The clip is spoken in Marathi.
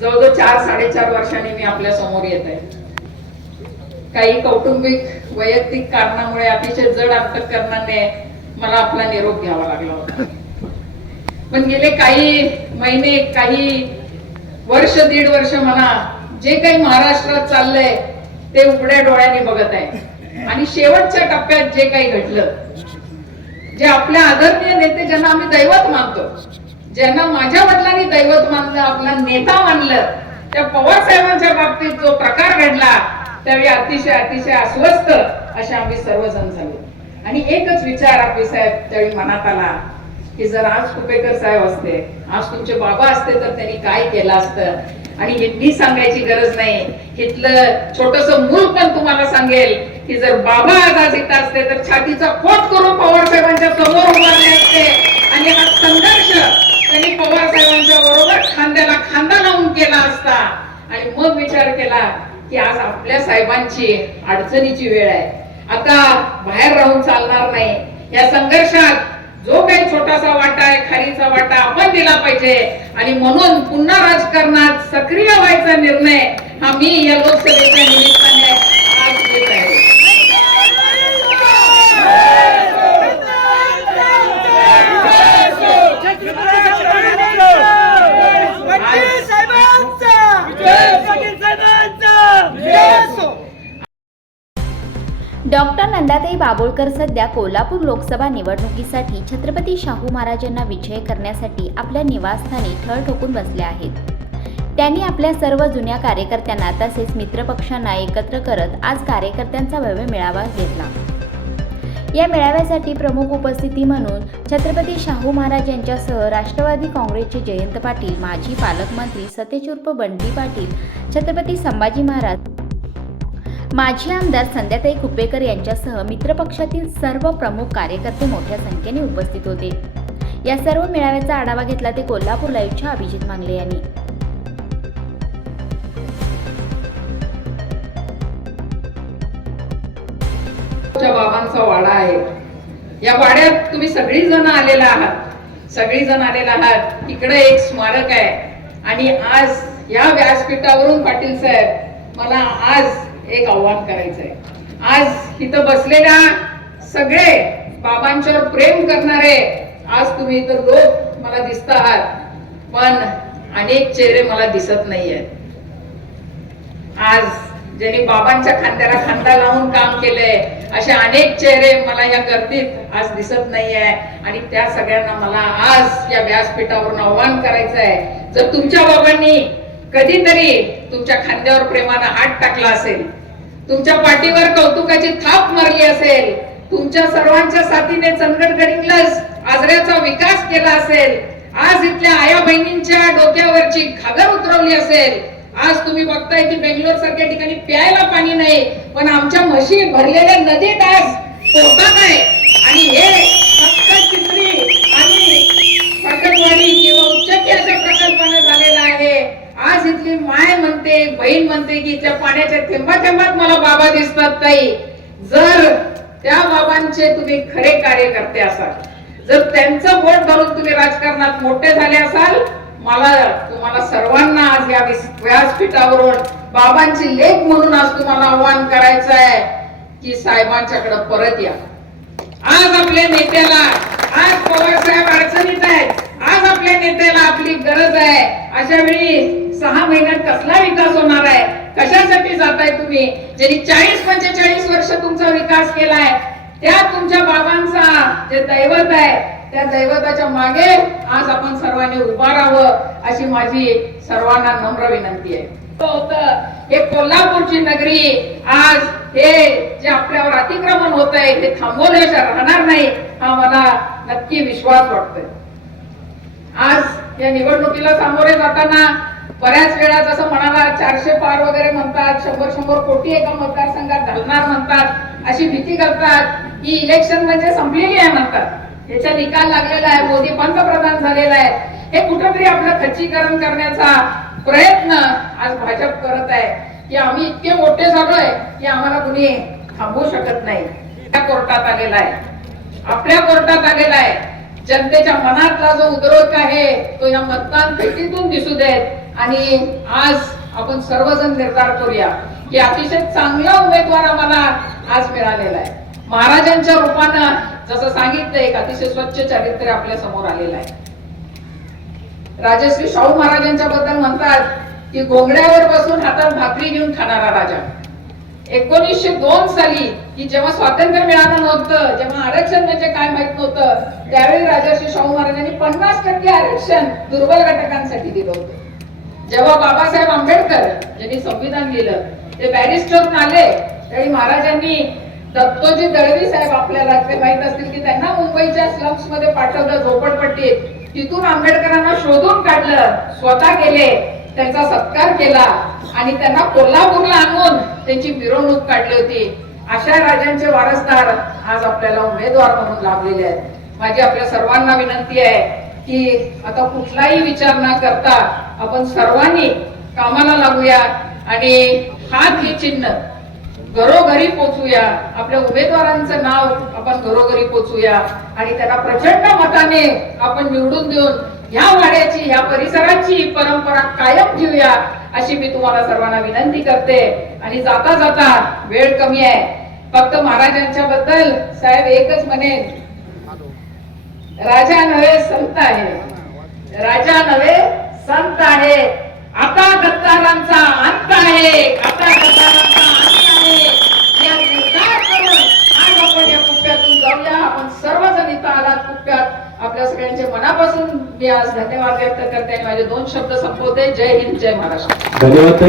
जवळजवळ चार साडेचार वर्षांनी मी आपल्यासमोर येत आहे. काही कौटुंबिक वैयक्तिक कारणामुळे अतिशय जड अंतकरणाने मला आपला निरोप घ्यावा लागला होता. पण गेले काही महिने काही वर्ष दीड वर्ष म्हणा जे काही महाराष्ट्रात चाललंय ते उघड्या डोळ्याने बघत आहे. आणि शेवटच्या टप्प्यात जे काही घडलं जे आपल्या आदरणीय नेते ज्यांना आम्ही दैवत मानतो ज्यांना माझ्या वडिलांनी दैवत मानलं आपला नेता मानलं त्या पवार साहेबांच्या बाबतीत जो प्रकार घडला त्यावेळी अतिशय अतिशय अस्वस्थ असे आम्ही सर्वजण झालो. आणि एकच विचार आपले साहेब त्यावेळी मनात आला की जर आज कुपेकर साहेब असते आज तुमचे बाबा असते तर त्यांनी काय केलं असतं? आणि हे मी सांगायची गरज नाही. इथलं छोटस मूल पण तुम्हाला सांगेल की जर बाबा आज आज इथं असते तर छातीचा खोट करून पवार साहेबांच्या समोर उभारले असते आणि हा संघर्ष त्यांनी पवार साहेबांच्या बरोबर खांद्याला खांदा लावून केला असता. आणि मग विचार केला की आज आपल्या साहेबांची अडचणीची वेळ आहे. आता बाहेर राहून चालणार नाही. या संघर्षात जो काही छोटासा वाटा आहे खारीचा वाटा आपण दिला पाहिजे. आणि म्हणून पुन्हा राजकारणात सक्रिय व्हायचा निर्णय हा मी या लोकसभेच्या निमित्ताने डॉक्टर नंदाताई बाबोळकर सध्या कोल्हापूर लोकसभा निवडणुकीसाठी छत्रपती शाहू महाराजांना विजय करण्यासाठी आपल्या निवासस्थानी थळ ठोकून बसले आहेत. त्यांनी आपल्या सर्व जुन्या कार्यकर्त्यांना तसेच मित्रपक्षांना एकत्र करत आज कार्यकर्त्यांचा भव्य मेळावा घेतला. या मेळाव्यासाठी प्रमुख उपस्थिती म्हणून छत्रपती शाहू महाराज यांच्यासह राष्ट्रवादी काँग्रेसचे जयंत पाटील माजी पालकमंत्री सतेज बंडी बंटी पाटील छत्रपती संभाजी महाराज माजी आमदार संध्याताई कुपेकर यांच्यासह मित्रपक्षातील सर्व प्रमुख कार्यकर्ते मोठ्या संख्येने उपस्थित होते. या सर्व मेळाव्याचा आढावा घेतला ते कोल्हापूर लाईव्हच्या अभिजित मांगले यांनी. बाबांचा वाडा आहे. या वाड्यात तुम्ही सगळी जण आलेला आहात. सगळी जण आलेला आहात. इकडे एक स्मारक आहे. आणि आज या व्यासपीठावरून पाटील साहेब मला आज एक आव्हान करायचं आहे आज इथं बसलेल्या सगळे बाबांच्यावर प्रेम करणारे आज तुम्ही इथं लोक मला दिसत आहात पण अनेक चेहरे मला दिसत नाहीयेत. आज ज्यांनी बाबांच्या खांद्याला खांदा लावून काम केलंय असे अनेक चेहरे मला या गर्दीत आज दिसत नाहीये. आणि त्या सगळ्यांना मला आज या व्यासपीठावरून आव्हान करायचं आहे जर तुमच्या बाबांनी कधीतरी तुमच्या खांद्यावर प्रेमानं हात टाकला असेल तुमच्या पाठीवर कौतुकाची थाप मारली असेल. तुमच्या सर्वांच्या साथीने चंदगड आजऱ्याचा विकास केला असेल. आज इथल्या आया बहिणींच्या डोक्यावरची घागर उतरवली असेल. आज तुम्ही बघताय की बेंगलोर सारख्या ठिकाणी प्यायला पाणी नाही पण आमच्या म्हशी भरलेल्या नदीत आज पोहतात आहे. आणि हे फक्त चित्री आणि फटकवाडी किंवा उच्चकी अशा प्रकल्पाने झालेला आहे आज इथली माय म्हणते की त्या पाण्याच्या थेंबा थेंबात मला बाबा दिसतात ताई. जर त्या बाबांचे तुम्ही खरे कार्यकर्ते असाल जर त्यांचं बोट धरून तुम्ही राजकारणात मोठे झाले असाल मला तुम्हाला सर्वांना आज या व्यासपीठावरून बाबांची लेख म्हणून आज तुम्हाला आव्हान करायचं आहे की साहेबांच्याकडे परत या. आज आपल्या नेत्याला आज पवार साहेब अडचणीत आहेत. आज आपल्या नेत्याला आपली गरज आहे. अशा वेळी सहा महिन्यात कसला विकास होणार आहे? कशासाठी जाताय तुम्ही? ज्यांनी चाळीस पंचेचाळीस वर्ष तुमचा विकास केलाय त्या तुमच्या बाबांचा जे दैवत आहे त्या दैवताच्या मागे आज आपण सर्वांनी उभा राहावं अशी माझी सर्वांना नम्र विनंती आहे. होत हे कोल्हापूरची नगरी आज हे जे आपल्यावर अतिक्रमण होत आहे हे थांबवल्याशिवाय राहणार नाही हा मला नक्की विश्वास वाटतोय. आज या निवडणुकीला सामोरे जाताना बऱ्याच वेळा जसं म्हणाला चारशे पार वगैरे म्हणतात शंभर शंभर कोटी एका मतदारसंघात घालणार म्हणतात अशी भीती करतात. की इलेक्शन म्हणजे संपलेली आहे म्हणतात. याचा निकाल लागलेला आहे मोदी पंतप्रधान झालेला आहे. हे कुठंतरी आपलं खच्चीकरण करण्याचा प्रयत्न आज भाजप करत आहे. की आम्ही इतके मोठे झालोय की आम्हाला कुणी थांबवू शकत नाही. त्या कोर्टात आलेला आहे. आपल्या कोर्टात आलेला आहे. जनतेच्या मनातला जो उद्रोक आहे तो या मतदान पेटीतून दिसू देत. आणि आज आपण सर्वजण निर्धार करूया की अतिशय चांगला उमेदवार आम्हाला आज मिळालेला आहे. महाराजांच्या रूपानं जसं सांगितलं एक अतिशय स्वच्छ चारित्र्य आपल्यासमोर आलेलं आहे. राजश्री शाहू महाराजांच्या बद्दल म्हणतात की घोंगड्यावर बसून हातात भाकरी घेऊन खाणारा राजा. एकोणीसशे दोन साली की जेव्हा स्वातंत्र्य मिळालं नव्हतं जेव्हा आरक्षण म्हणजे काय माहीत नव्हतं त्यावेळी राजर्षी शाहू महाराजांनी पन्नास टक्के आरक्षण दुर्बल घटकांसाठी दिलं होतं. जेव्हा बाबासाहेब आंबेडकर यांनी संविधान लिहिलं ते बॅरिस्टर आले त्यावेळी महाराजांनी दत्तोजी दळवी साहेब आपल्याला ते माहीत असतील की त्यांना मुंबईच्या स्लम्समध्ये पाठवलं झोपडपट्टीत. तिथून आंबेडकरांना शोधून काढलं स्वतः गेले त्यांचा सत्कार केला आणि त्यांना कोल्हापूरला आणून त्यांची मिरवणूक काढली होती. अशा राजांचे वारसदार आज आपल्याला उमेदवार म्हणून लाभलेले आहेत. माझी आपल्या सर्वांना विनंती आहे की आता कुठलाही विचार न करता आपण सर्वांनी कामाला लागूया आणि हात हे चिन्ह. घरोघरी पोचूया. आपल्या उमेदवारांचं नाव आपण घरोघरी पोचूया. आणि त्यांना प्रचंड मताने आपण निवडून देऊन ह्या वाड्याची ह्या परिसराची परंपरा कायम ठेवूया अशी मी तुम्हाला सर्वांना विनंती करते. आणि जाता जाता वेळ कमी आहे. फक्त महाराजांच्या बद्दल साहेब एकच म्हणेन. राजा नव्हे संत आहे. राजा नव्हे संत आहे. आता गद्दारांचा अंत आहे. आता गद्दारांचा अंत आहे. या निर्धार करून आज आपण या कुप्यातून जाऊया. आपण सर्वजण इथं आलात कुप्यात आपल्या सगळ्यांचे मनापासून मी आज धन्यवाद व्यक्त करते आणि माझे दोन शब्द संपवते. जय हिंद जय महाराष्ट्र. धन्यवाद